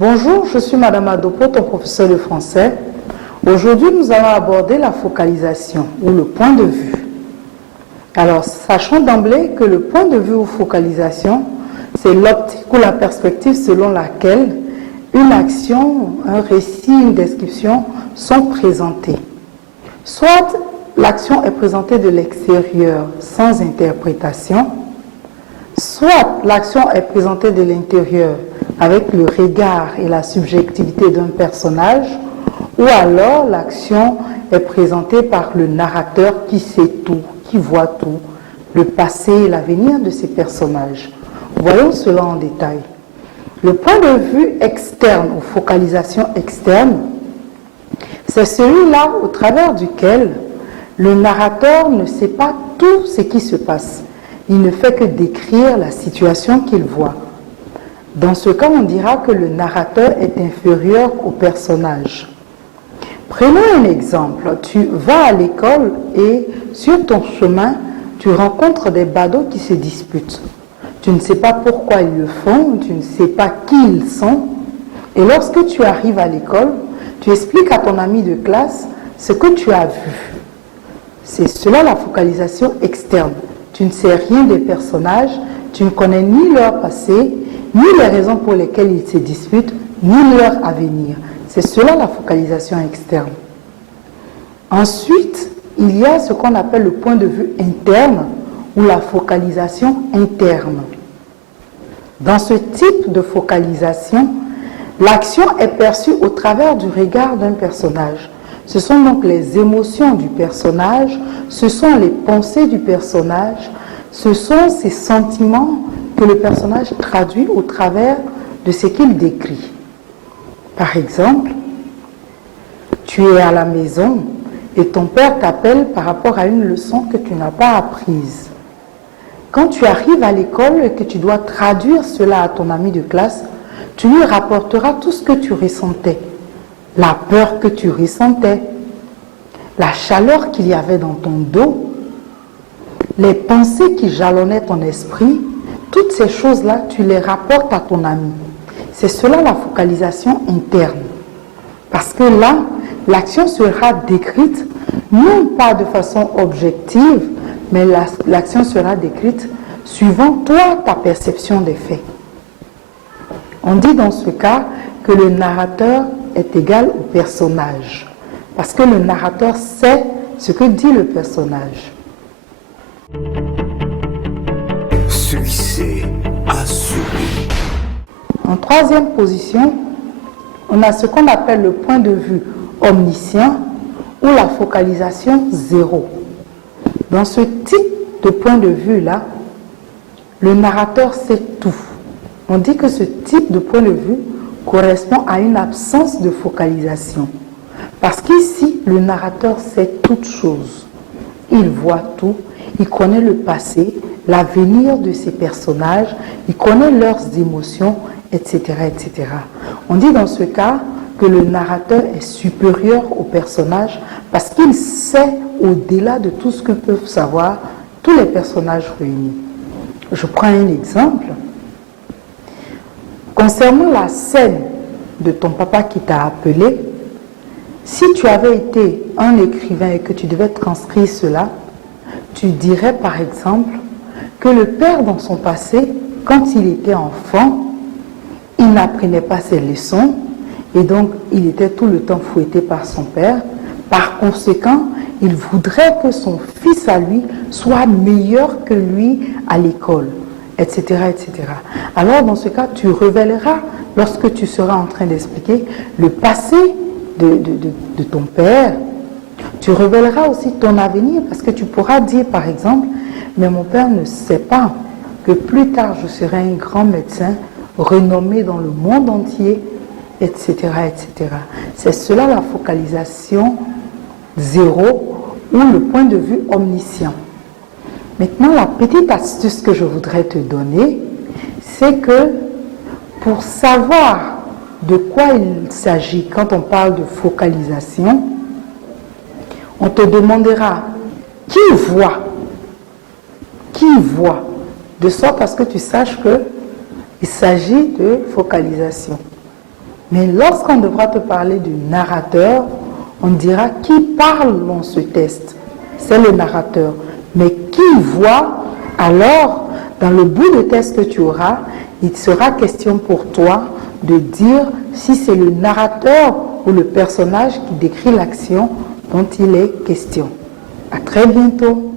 Bonjour, je suis Madame Adopo, ton professeur de français. Aujourd'hui, nous allons aborder la focalisation ou le point de vue. Alors, sachons d'emblée que le point de vue ou focalisation, c'est l'optique ou la perspective selon laquelle une action, un récit, une description sont présentés. Soit l'action est présentée de l'extérieur sans interprétation, soit l'action est présentée de l'intérieur avec le regard et la subjectivité d'un personnage, ou alors l'action est présentée par le narrateur qui sait tout, qui voit tout, le passé et l'avenir de ces personnages. Voyons cela en détail. Le point de vue externe ou focalisation externe, c'est celui-là au travers duquel le narrateur ne sait pas tout ce qui se passe. Il ne fait que décrire la situation qu'il voit. Dans ce cas, on dira que le narrateur est inférieur au personnage. Prenons un exemple. Tu vas à l'école et sur ton chemin, tu rencontres des badauds qui se disputent. Tu ne sais pas pourquoi ils le font, tu ne sais pas qui ils sont. Et lorsque tu arrives à l'école, tu expliques à ton ami de classe ce que tu as vu. C'est cela la focalisation externe. Tu ne sais rien des personnages, tu ne connais ni leur passé, ni les raisons pour lesquelles ils se disputent, ni leur avenir. C'est cela la focalisation externe. Ensuite, il y a ce qu'on appelle le point de vue interne ou la focalisation interne. Dans ce type de focalisation, l'action est perçue au travers du regard d'un personnage. Ce sont donc les émotions du personnage, ce sont les pensées du personnage, ce sont ces sentiments que le personnage traduit au travers de ce qu'il décrit. Par exemple, tu es à la maison et ton père t'appelle par rapport à une leçon que tu n'as pas apprise. Quand tu arrives à l'école et que tu dois traduire cela à ton ami de classe, tu lui rapporteras tout ce que tu ressentais. La peur que tu ressentais, la chaleur qu'il y avait dans ton dos, les pensées qui jalonnaient ton esprit, toutes ces choses-là, tu les rapportes à ton ami. C'est cela la focalisation interne. Parce que là, l'action sera décrite, non pas de façon objective, mais l'action sera décrite suivant toi, ta perception des faits. On dit dans ce cas que le narrateur est égal au personnage. Parce que le narrateur sait ce que dit le personnage. Succès assuré. En troisième position, on a ce qu'on appelle le point de vue omniscient ou la focalisation zéro. Dans ce type de point de vue-là, le narrateur sait tout. On dit que ce type de point de vue correspond à une absence de focalisation. Parce qu'ici, le narrateur sait toutes choses. Il voit tout, il connaît le passé, l'avenir de ses personnages, il connaît leurs émotions, etc., etc. On dit dans ce cas que le narrateur est supérieur au personnage parce qu'il sait au-delà de tout ce que peuvent savoir tous les personnages réunis. Je prends un exemple. Concernant la scène de ton papa qui t'a appelé, si tu avais été un écrivain et que tu devais transcrire cela, tu dirais par exemple que le père dans son passé, quand il était enfant, il n'apprenait pas ses leçons et donc il était tout le temps fouetté par son père. Par conséquent, il voudrait que son fils à lui soit meilleur que lui à l'école, etc., etc. Alors dans ce cas, tu révéleras, lorsque tu seras en train d'expliquer le passé de ton père, tu révéleras aussi ton avenir parce que tu pourras dire par exemple, mais mon père ne sait pas que plus tard je serai un grand médecin renommé dans le monde entier, etc., etc. C'est cela la focalisation zéro ou le point de vue omniscient. Maintenant, la petite astuce que je voudrais te donner, c'est que pour savoir de quoi il s'agit quand on parle de focalisation, on te demandera qui voit, de sorte à ce que tu saches qu'il s'agit de focalisation. Mais lorsqu'on devra te parler du narrateur, on dira qui parle dans ce test. C'est le narrateur. Mais qui voit, alors, dans le bout de test que tu auras, il sera question pour toi de dire si c'est le narrateur ou le personnage qui décrit l'action dont il est question. À très bientôt.